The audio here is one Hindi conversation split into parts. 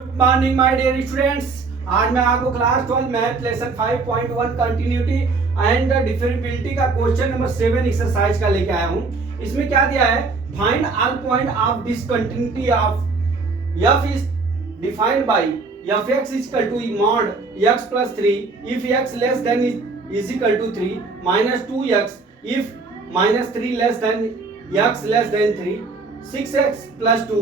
Good morning my dear students. आज मैं आपको class 12 math lesson 5.1 continuity and differentiability का क्वेश्चन नंबर 7 एक्सरसाइज का लेके आया हूं। इसमें क्या दिया है, find all point of discontinuity of f is defined by fx is equal to mod x plus 3 if x less than is equal to 3 minus 2x if minus 3 less than x less than 3 6x plus 2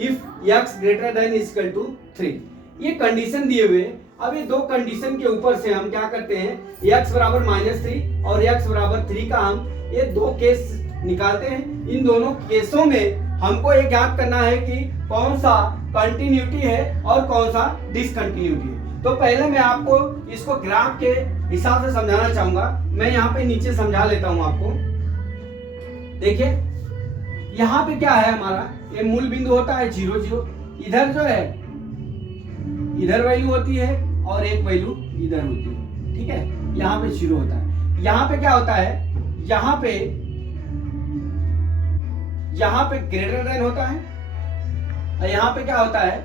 if x greater than is equal to 3। ये कंडीशन दिए हुए। अब ये दो कंडीशन के ऊपर से हम क्या करते हैं, x बराबर -3 और x बराबर 3 का हम ये दो केस निकालते हैं। इन दोनों केसों में हमको ये ज्ञात करना है कि कौन सा कंटिन्यूटी है और कौन सा डिसकंटिन्यूटी है। तो पहले मैं आपको इसको ग्राफ के हिसाब से समझाना चाहूंगा। मैं यहाँ पे नीचे समझा लेता हूँ आपको। देखिए यहाँ पे क्या है, हमारा ये मूल बिंदु होता है 0 0। इधर जो है इधर वैल्यू होती है और एक वैल्यू इधर होती है, ठीक है। यहाँ पे 0 होता है। यहाँ पे क्या होता है, यहाँ पे ग्रेटर देन होता है और यहाँ पे क्या होता है,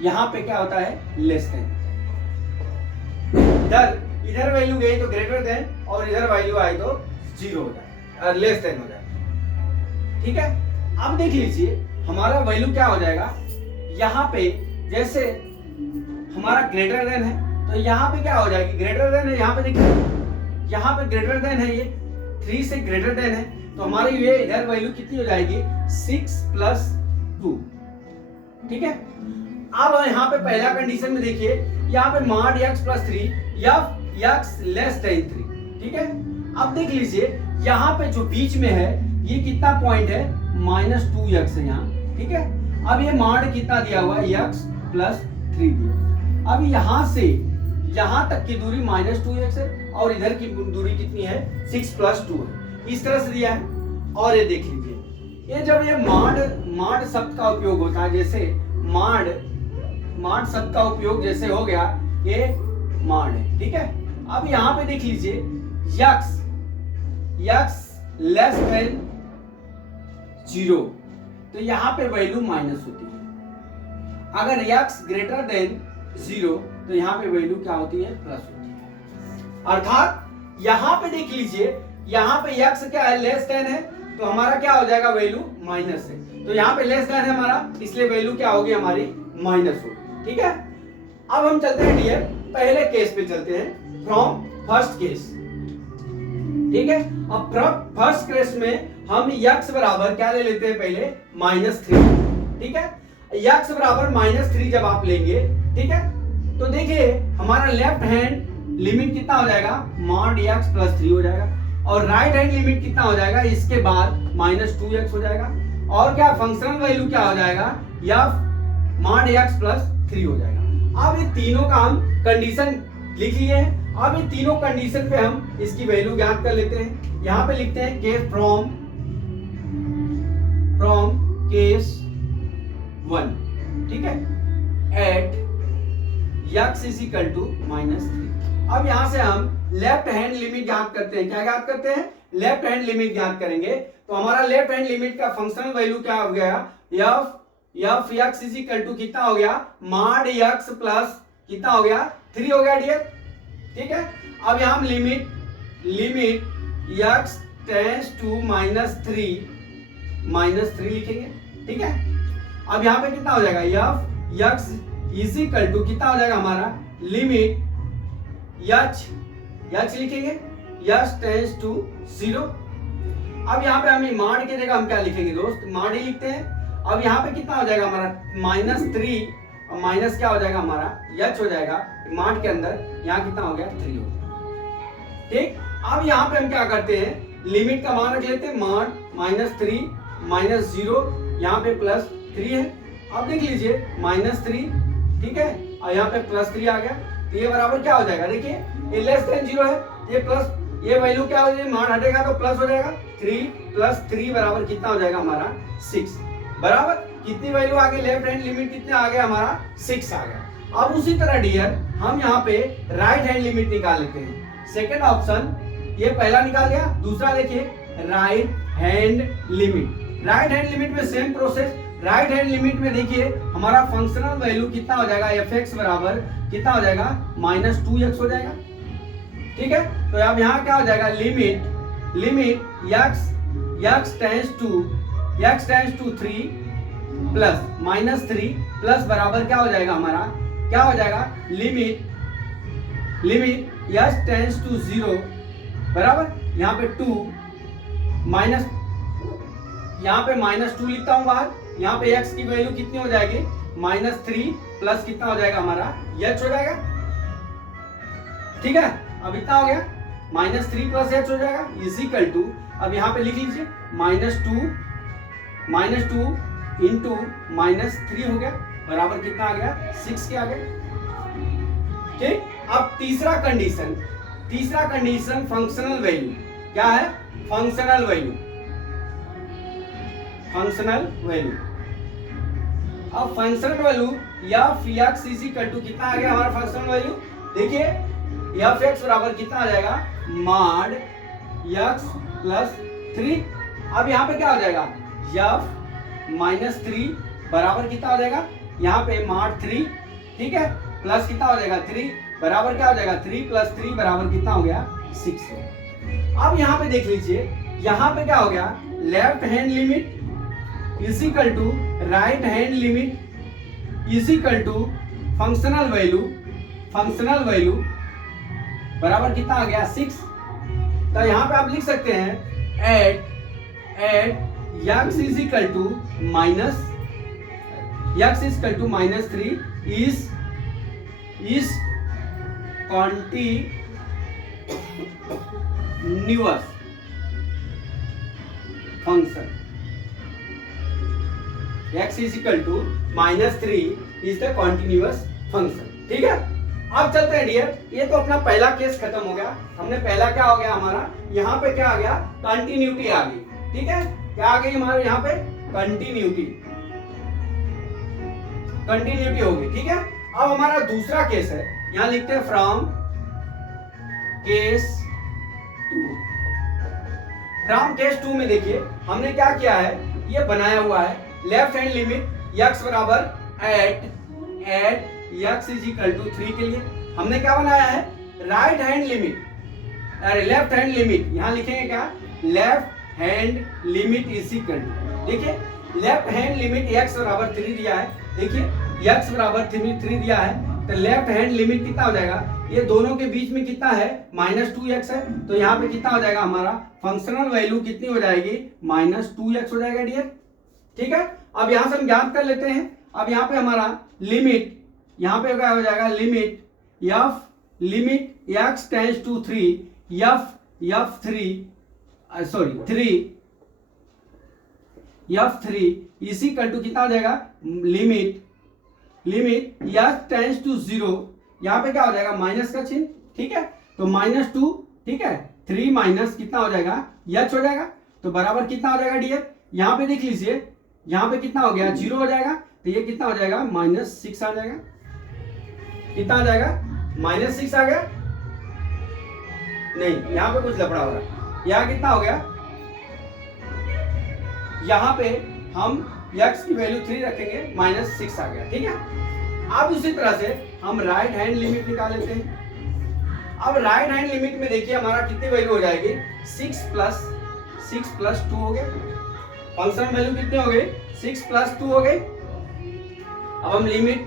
यहाँ पे क्या होता है, लेस देन। इधर वैल्यू गई तो ग्रेटर देन और इधर वैल्यू आई तो 0 हो जाए और लेस देन हो जाए, ठीक है। अब देख लीजिए हमारा वैल्यू क्या हो जाएगा, यहाँ पे जैसे हमारा ग्रेटर देन है तो यहाँ पे क्या हो जाएगी, ग्रेटर देन है। यहाँ पे देखिए यहाँ पे ग्रेटर देन है, ये 3 से ग्रेटर देन है तो हमारी ये इधर वैल्यू कितनी हो जाएगी, 6 + 2, ठीक है। अब यहाँ पे पहला कंडीशन में देखिए, यहाँ पे mod x + 3 या x लेस देन 3, ठीक है। अब देख लीजिए यहाँ पे जो बीच में है ये कितना पॉइंट है, -2x है यहाँ, ठीक है। अब ये mod कितना दिया हुआ है, x + 3 दिया। अब यहाँ से यहाँ तक की दूरी -2x है और इधर की दूरी कितनी है, 6 + 2 है। इस तरह से दिया है। और ये देख लीजिए ये जब ये mod शब्द का उपयोग होता है, जैसे mod शब्द का उपयोग जैसे हो गया, ये mod है, ठीक है। अब यहाँ पे देख लीजिए x लेस देन 0 तो यहाँ पे वैल्यू माइनस होती है। अगर x ग्रेटर देन 0 तो यहाँ पे वैल्यू क्या होती है, प्लस होती है। अर्थात यहाँ पे देख लीजिए यहाँ पे x क्या है, लेस देन है तो हमारा क्या हो जाएगा, वैल्यू माइनस है। तो यहाँ पे लेस देन है हमारा, इसलिए वैल्यू क्या होगी हमारी, माइनस होगी, ठीक है। अब हम चलते हैं डियर पहले केस पे चलते हैं, फ्रॉम फर्स्ट केस, ठीक है। अब फर्स्ट केस में हम x बराबर क्या ले लेते हैं, पहले -3, ठीक है। x बराबर -3 जब आप लेंगे, ठीक है, तो देखिए हमारा लेफ्ट हैंड लिमिट कितना हो जाएगा, mod x + 3 हो जाएगा और राइट हैंड लिमिट कितना हो जाएगा, इसके बाद -2x हो जाएगा और क्या फंक्शनल वैल्यू क्या हो जाएगा, f mod x + 3 हो जाएगा। अब ये तीनों का हम कंडीशन लिख लिए हैं। अब ये तीनों कंडीशन पे हम इसकी वैल्यू ज्ञात कर लेते हैं। यहाँ पे लिखते हैं केस फ्रॉम केस 1, ठीक है, eight x is equal to -3। अब यहाँ से हम लेफ्ट हैंड लिमिट ज्ञात करते हैं। क्या ज्ञात करते हैं, लेफ्ट हैंड लिमिट ज्ञात करेंगे। तो हमारा लेफ्ट हैंड लिमिट का फंक्शनल वैल्यू क्या हो गया, f x is equal to कितना हो गया, mod x प्लस कितना हो गया, 3 हो गया डियर, ठीक है। अब यहाँ हम लिमिट x टेंड्स टू -3 लिखेंगे, ठीक है। अब यहाँ पे कितना हो जाएगा, f x is equal to कितना हो जाएगा हमारा, लिमिट h लिखेंगे, h टेंड्स टू 0। अब यहाँ पे हम mod की जगह हम क्या लिखेंगे दोस्त, mod ही लिखते हैं। अब यहाँ पे कितना हो जाएगा हमारा, -3 और माइनस क्या हो जाएगा हमारा, h हो जाएगा mod के अंदर, यहाँ कितना हो गया, 3 हो गया, ठीक। अब यहाँ पे हम क्या करते हैं, लिमिट का मान रख लेते हैं, mod -3 -0 यहाँ पे +3 है। अब देख लीजिए -3, ठीक है, और यहाँ पे +3 आ गया तो ये बराबर क्या हो जाएगा, देखिए ये लेस देन 0 है, ये प्लस, ये वैल्यू क्या हो जाएगी, मान हटेगा तो प्लस हो जाएगा, 3 + 3 बराबर कितना हो जाएगा हमारा, 6 बराबर कितनी वैल्यू आ गई, लेफ्ट हैंड लिमिट कितने आ गया हमारा, 6 आ गया। अब उसी तरह डियर हम यहाँ पे राइट हैंड लिमिट निकाल लेते हैं। सेकेंड ऑप्शन ये पहला निकाल दिया, दूसरा देखिए right hand limit. Right hand limit में same process, right hand limit में देखिए हमारा फंक्शनल वैल्यू कितना हो जाएगा, एफ एक्स बराबर कितना हो जाएगा, -2x हो जाएगा। ठीक है, तो अब यहाँ क्या हो जाएगा, limit x tends to 3 plus -3 plus बराबर क्या हो जाएगा हमारा, क्या हो जाएगा, लिमिट x टेंस टू 0 बराबर यहाँ पे 2 माइनस, यहाँ पे -2 लिखता हूँ बाहर, यहाँ पे x की वैल्यू कितनी हो जाएगी, -3 प्लस कितना हो जाएगा हमारा, h हो जाएगा। ठीक है, अब इतना हो गया, -3 प्लस h हो जाएगा इज इक्वल टू, अब यहाँ पे लिख लीजिए -2 इंटू -3 हो गया बराबर कितना आ गया, 6 के आ गया। ठीक, अब तीसरा कंडीशन फंक्शनल वैल्यू, क्या है, फंक्शनल वैल्यू। अब functional value F X is equal to कितना आ गया हमारा फंक्शनल वैल्यू, देखिए एफ एक्स बराबर कितना आ जाएगा, मॉड एक्स प्लस 3। अब यहाँ पे क्या हो जाएगा, एफ -3 बराबर कितना हो जाएगा, यहाँ पे मॉड 3, ठीक है, प्लस कितना हो जाएगा 3 बराबर क्या हो जाएगा, 3 प्लस 3 बराबर कितना हो गया, 6। अब यहाँ पे देख लीजिए, यहाँ पे क्या हो गया, left hand limit is equal to right hand limit is equal to functional value बराबर कितना आ गया, 6। तो यहाँ पे आप लिख सकते हैं at x is equal to -3 is continuous function। x is equal to -3 is the continuous function। ठीक है, अब चलते हैं डियर, ये तो अपना पहला केस खत्म हो गया। हमने पहला क्या हो गया हमारा, यहाँ पे क्या आ गया, कंटिन्यूटी आ गई। ठीक है, क्या आ गई हमारे यहाँ पे, कंटिन्यूटी हो गई। ठीक है, अब हमारा दूसरा केस है, यहां लिखते हैं फ्रॉम केस 2 में देखिए हमने क्या किया है, ये बनाया हुआ है लेफ्ट हैंड लिमिट x बराबर at x is equal to 3 के लिए हमने क्या बनाया है, राइट हैंड लिमिट, अरे लेफ्ट हैंड लिमिट, यहां लिखेंगे क्या, left hand limit is equal to, देखिए लेफ्ट हैंड लिमिट x बराबर 3 दिया है, देखिए x बराबर 3 दिया है, तो लेफ्ट हैंड लिमिट कितना हो जाएगा, ये दोनों के बीच में कितना है, -2x है, तो यहाँ पे कितना हो जाएगा हमारा फंक्शनल वैल्यू कितनी हो जाएगी, -2x हो जाएगा डियर। ठीक है, अब यहाँ से हम ज्ञात कर लेते हैं। अब यहाँ पे हमारा लिमिट, यहाँ पे क्या हो जाएगा, limit x tends to 3 f3 is equal to कितना हो जाएगा, लिमिट x टेंस टू 0, यहाँ पे क्या हो जाएगा, माइनस का चिन्ह। ठीक है, तो -2, ठीक है, 3 माइनस कितना हो जाएगा, h हो जाएगा, तो बराबर कितना हो जाएगा डियर, यहाँ पे देख लीजिए, यहाँ पे कितना हो गया, 0 हो जाएगा, तो ये कितना हो जाएगा, -6 आ जाएगा, कितना आ जाएगा, -6 आ गया, नहीं यहाँ पे कुछ लफड़ा हो रहा है, यहाँ कितना हो गया, यहाँ पे हम x की वैल्यू 3 रखेंगे, -6 आ गया। ठीक है, अब उसी तरह से हम राइट हैंड लिमिट निकाल लेते हैं। अब राइट हैंड लिमिट में देखिए हमारा कितनी वैल्यू हो जाएगी, 6 प्लस 2 हो गए, फंक्शन वैल्यू कितनी हो गई, 6 प्लस 2 हो गई। अब हम limit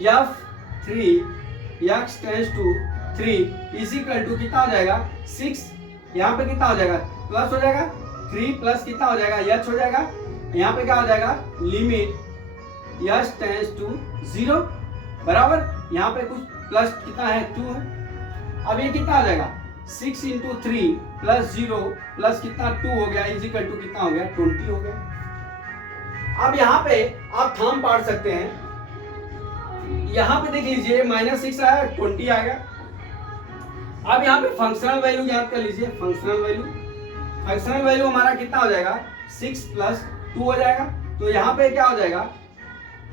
f3 x tends to 3 is equal to कितना हो जाएगा, 6, यहाँ पे कितना हो जाएगा, प्लस हो जाएगा, 3 प्लस कितना हो जाएगा, h हो जाएगा, यहाँ पे क्या हो जाएगा, लिमिट x टेंस टू 0 बराबर, यहाँ पे कुछ प्लस कितना है, 2 है। अब ये कितना आ जाएगा, 6 इंटू 3 प्लस 0 प्लस कितना 2 हो गया, इज इक्वल टू कितना हो गया, 20 हो गया। अब यहाँ पे आप थंब पाड़ सकते हैं, यहाँ पे देख लीजिए -6 आया, 20 आ गया। अब यहाँ पे फंक्शनल वैल्यू याद कर लीजिए, फंक्शनल वैल्यू हमारा कितना हो जाएगा, 6 प्लस 2 हो जाएगा, तो यहाँ पे क्या हो जाएगा,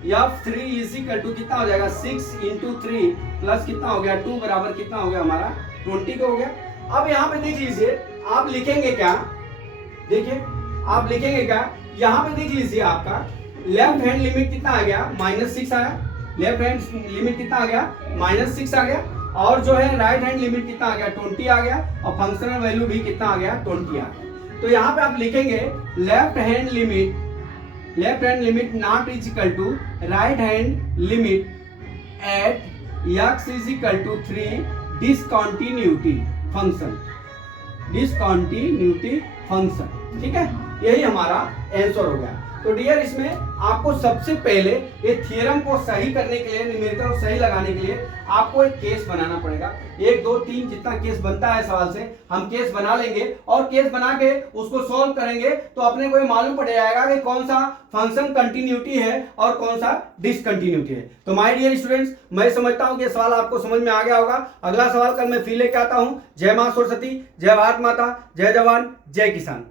f3 इज इक्वल टू कितना हो जाएगा, 6 इंटू 3 प्लस कितना हो गया, 2 बराबर कितना हो गया हमारा, 20 का हो गया। अब यहाँ पे देख लीजिए, आप लिखेंगे क्या, देखिए आप लिखेंगे क्या, यहाँ पे देख लीजिए आपका लेफ्ट हैंड लिमिट कितना आ गया, -6 आया। लेफ्ट हैंड लिमिट कितना आ गया, -6 आ गया। और जो है राइट हैंड लिमिट कितना आ गया, 20 आ गया। और फंक्शनल वैल्यू भी कितना आ गया, 20 आ गया। तो यहाँ पे आप लिखेंगे left hand limit not is equal to right hand limit at x is equal to 3 discontinuity function. ठीक है, यही हमारा आंसर हो गया। तो डियर, इसमें आपको सबसे पहले ये थ्योरम को सही करने के लिए, न्यूमेरिकल को सही लगाने के लिए आपको एक केस बनाना पड़ेगा। 1 2 3 जितना केस बनता है सवाल से हम केस बना लेंगे और केस बना के उसको सॉल्व करेंगे तो अपने को ये मालूम पड़ जाएगा कि कौन सा फंक्शन कंटिन्यूटी है और कौन सा डिसकंटिन्यूटी है। तो माय डियर स्टूडेंट्स, मैं समझता हूं कि ये सवाल आपको समझ में आ गया होगा। अगला सवाल कल मैं फिर लेके आता हूं। जय मां सरस्वती, जय भारत माता, जय जवान, जय किसान।